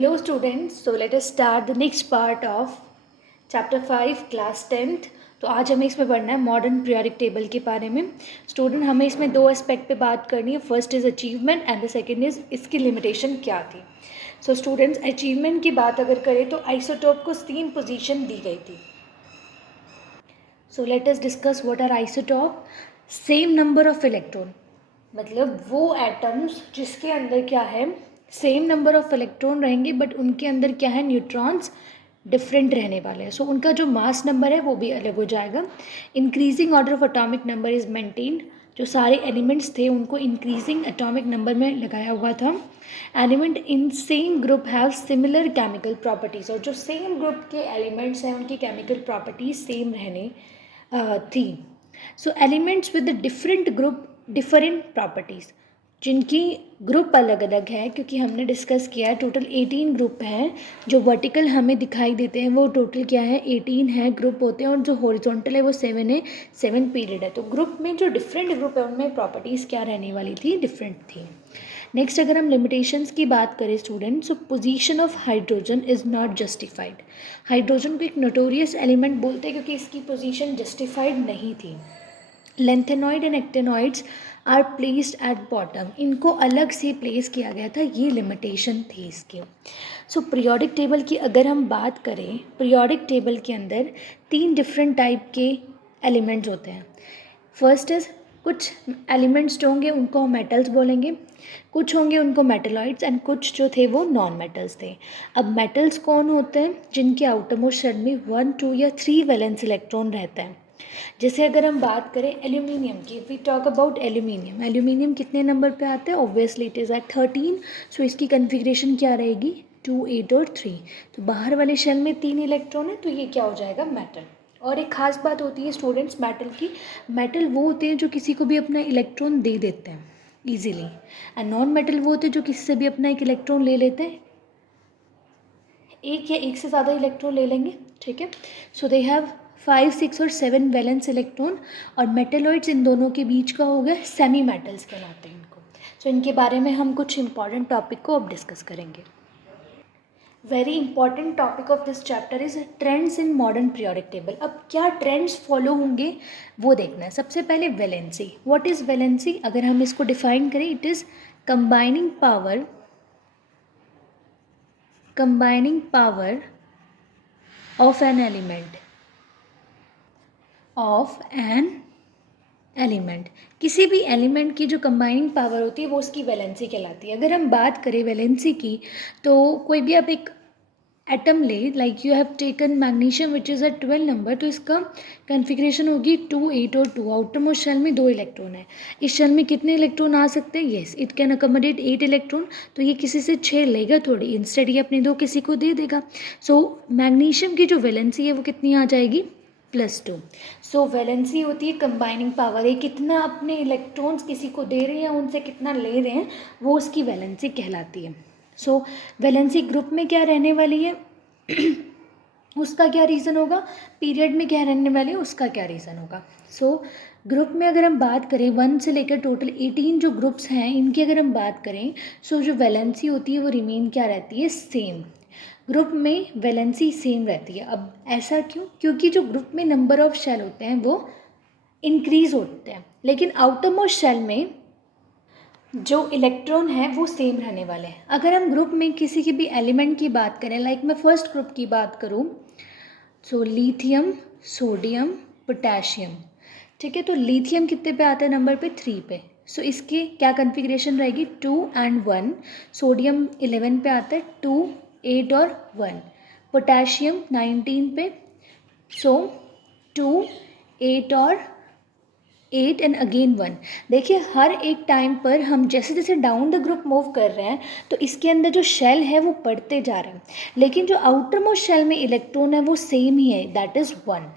Hello students, so let us start the next part of chapter 5 class 10th। तो आज हमें इसमें पढ़ना है मॉडर्न पीरियोडिक टेबल के बारे में। स्टूडेंट हमें इसमें दो एस्पेक्ट पे बात करनी है, first is achievement and the second is इसकी लिमिटेशन क्या थी। सो स्टूडेंट्स, अचीवमेंट की बात अगर करें तो आइसोटोप को 3 पोजीशन दी गई थी। So let us discuss what are isotope. Same number of electron, मतलब वो एटम्स जिसके अंदर क्या है, सेम नंबर ऑफ इलेक्ट्रॉन रहेंगे बट उनके अंदर क्या है, न्यूट्रॉन्स डिफरेंट रहने वाले हैं। सो उनका जो मास नंबर है वो भी अलग हो जाएगा। Increasing order of atomic number is maintained. जो सारे एलिमेंट्स थे उनको इंक्रीजिंग एटॉमिक नंबर में लगाया हुआ था। Element in same group have similar chemical properties, और जो सेम ग्रुप के एलिमेंट्स हैं उनकी केमिकल प्रॉपर्टीज सेम रहने थी। So elements with different group different properties, जिनकी ग्रुप अलग अलग है, क्योंकि हमने डिस्कस किया है टोटल 18 ग्रुप हैं। जो वर्टिकल हमें दिखाई देते हैं वो टोटल क्या है, 18 है ग्रुप होते हैं, और जो हॉरिजॉन्टल है वो 7 है, 7 पीरियड है। तो ग्रुप में जो डिफरेंट ग्रुप है उनमें प्रॉपर्टीज़ क्या रहने वाली थी, डिफरेंट थी। नेक्स्ट अगर हम लिमिटेशंस की बात करें student, so position of hydrogen is not justified. Hydrogen को एक नोटोरियस एलिमेंट बोलते हैं क्योंकि इसकी पोजीशन जस्टिफाइड नहीं थी। Lanthanoid and actinoids are placed at bottom, इनको अलग से प्लेस किया गया था, ये लिमिटेशन थी इसकी। सो पीरियोडिक टेबल की अगर हम बात करें, पीरियोडिक टेबल के अंदर 3 डिफरेंट टाइप के एलिमेंट्स होते हैं। फर्स्ट इज, कुछ एलिमेंट्स जो होंगे उनको हम मेटल्स बोलेंगे, कुछ होंगे उनको मेटलॉइड्स, एंड कुछ जो थे वो नॉन मेटल्स थे। अब मेटल्स कौन होते हैं, जिनके आउटरमोस्ट शेल में 1, 2 या 3 वैलेंस इलेक्ट्रॉन रहता है। जैसे अगर हम बात करें एल्यूमिनियम की, we talk about aluminium, aluminium कितने नंबर पे आता है, obviously it is at 13। So इसकी कन्फिग्रेशन क्या रहेगी, 2, 8 और 3। तो बाहर वाले शेल में 3 इलेक्ट्रॉन है, तो ये क्या हो जाएगा, मेटल। और एक खास बात होती है स्टूडेंट्स मेटल की, मेटल वो होते हैं जो किसी को भी अपना इलेक्ट्रॉन दे देते हैं ईजिली, एंड नॉन मेटल वो होते हैं जो किसी से भी अपना एक इलेक्ट्रॉन ले लेते हैं, एक या एक से ज़्यादा इलेक्ट्रॉन ले लेंगे, ठीक है। सो दे हैव 5, 6 और 7 वैलेंस इलेक्ट्रॉन, और मेटलॉइड्स इन दोनों के बीच का हो गया, सेमी मेटल्स कहलाते हैं इनको। सो इनके बारे में हम कुछ इंपॉर्टेंट टॉपिक को अब डिस्कस करेंगे। Very important topic of this chapter is trends in modern periodic table. अब क्या ट्रेंड्स फॉलो होंगे वो देखना है। सबसे पहले वैलेंसी, व्हाट इज़ वैलेंसी, अगर हम इसको डिफाइन करें, it is combining power of an element, किसी भी एलिमेंट की जो कंबाइनिंग पावर होती है वो उसकी वैलेंसी कहलाती है। अगर हम बात करें वैलेंसी की, तो कोई भी आप एक एटम ले, like you have taken magnesium which is at 12 number, तो इसका कन्फिग्रेशन होगी 2, 8 और 2। आउटर मोस्ट शेल में 2 इलेक्ट्रॉन है। इस शेल में कितने इलेक्ट्रॉन आ सकते हैं, yes it can accommodate 8 electron. तो ये किसी से 6 लेगा थोड़ी, इंस्टेड ये अपने 2 किसी को दे देगा। सो मैग्नीशियम की जो वैलेंसी है वो कितनी आ जाएगी, +2। सो वैलेंसी होती है कंबाइनिंग पावर, ये कितना अपने इलेक्ट्रॉन्स किसी को दे रहे हैं, उनसे कितना ले रहे हैं, वो उसकी वैलेंसी कहलाती है। सो वैलेंसी ग्रुप में क्या रहने वाली है उसका क्या रीज़न होगा, पीरियड में क्या रहने वाली है उसका क्या रीज़न होगा। सो ग्रुप में अगर हम बात करें 1 से लेकर टोटल 18 जो ग्रुप्स हैं, इनकी अगर हम बात करें, सो जो वैलेंसी होती है वो रिमेन क्या रहती है, सेम। ग्रुप में वैलेंसी सेम रहती है। अब ऐसा क्यों, क्योंकि जो ग्रुप में नंबर ऑफ शेल होते हैं वो इंक्रीज होते हैं, लेकिन आउटर मोस्ट शेल में जो इलेक्ट्रॉन है वो सेम रहने वाले हैं। अगर हम ग्रुप में किसी की भी एलिमेंट की बात करें, लाइक मैं फर्स्ट ग्रुप की बात करूँ, सो लिथियम, सोडियम, पोटेशियम, ठीक है। तो लिथियम कितने पे आता है, नंबर पे 3 पे। सो इसकी क्या कन्फिग्रेशन रहेगी, 2 and 1। सोडियम 11 पे आता है, 2, 8 और 1। पोटेशियम 19 पे, सो 2, 8 और 8 एंड अगेन 1। देखिए हर एक टाइम पर हम जैसे जैसे डाउन द ग्रुप मूव कर रहे हैं तो इसके अंदर जो शेल है वो बढ़ते जा रहे हैं, लेकिन जो आउटर मोस्ट शेल में इलेक्ट्रॉन है वो सेम ही है, that is 1।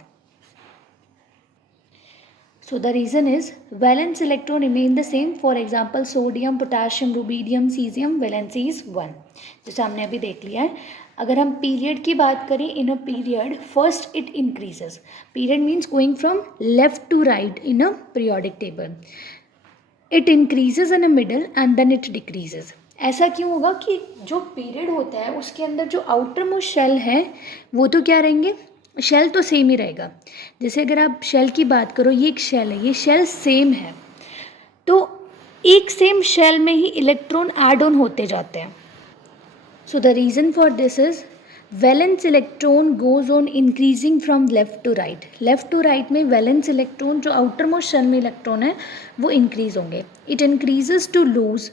So the reason is valence electron remain the same. For example, sodium, potassium, rubidium, cesium, valency is 1. जैसे हमने अभी देख लिया है। अगर हम पीरियड की बात करें, in a period first it increases. Period means going from left to right in a periodic table. It increases in the middle and then it decreases. ऐसा क्यों होगा कि जो पीरियड होता है उसके अंदर जो आउटर मोस्ट शेल है वो तो क्या रहेंगे, शेल तो सेम ही रहेगा। जैसे अगर आप शेल की बात करो, ये एक शेल है, ये शेल सेम है, तो एक सेम शेल में ही इलेक्ट्रॉन ऐड ऑन होते जाते हैं। So the reason for this is valence electron goes on increasing from left to right. Left to right में वैलेंस इलेक्ट्रॉन, जो आउटर मोस्ट शेल में इलेक्ट्रॉन है, वो इंक्रीज होंगे। It increases to lose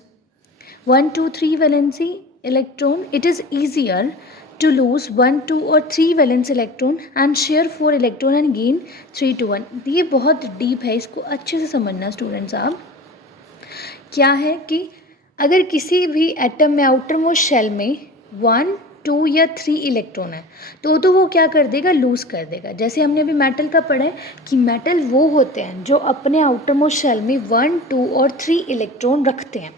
1, 2, 3 valency electron. It is easier to lose 1, 2 और 3 valence electron and share 4 electron and gain 3 to 1. ये बहुत deep है, इसको अच्छे से समझना स्टूडेंट्स आप। क्या है कि अगर किसी भी एटम में आउटर मोस्ट शेल में 1, 2 या 3 इलेक्ट्रॉन है तो वो क्या कर देगा, लूज़ कर देगा। जैसे हमने अभी मेटल का पढ़ा है कि मेटल वो होते हैं जो अपने आउटर मोस्ट शेल में 1, 2 और 3 इलेक्ट्रॉन रखते हैं,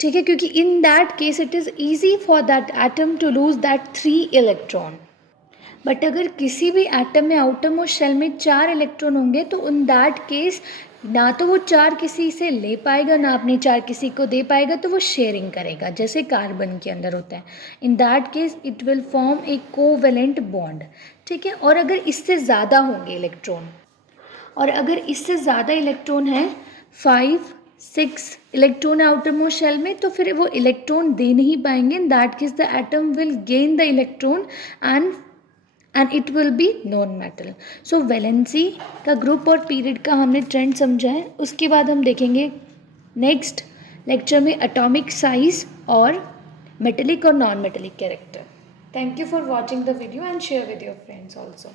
ठीक है, क्योंकि in that case it is easy for that atom to lose that 3 electron. But अगर किसी भी एटम में आउटर मोस्ट शेल में 4 इलेक्ट्रॉन होंगे तो इन दैट केस ना तो वो 4 किसी से ले पाएगा, ना अपने 4 किसी को दे पाएगा, तो वो शेयरिंग करेगा जैसे कार्बन के अंदर होता है। इन that case it will form A covalent bond, ठीक है। और अगर इससे ज़्यादा होंगे इलेक्ट्रॉन, और अगर इससे ज़्यादा इलेक्ट्रॉन है 5, 6 इलेक्ट्रॉन आउटर मोस्ट शेल में, तो फिर वो इलेक्ट्रॉन दे नहीं पाएंगे। इन that case the atom will gain the electron and it will be non metal. So valency का ग्रुप और पीरियड का हमने ट्रेंड समझा है। उसके बाद हम देखेंगे नेक्स्ट लेक्चर में एटॉमिक साइज और मेटेलिक और non metallic character. Thank you for watching the video and share with your friends also.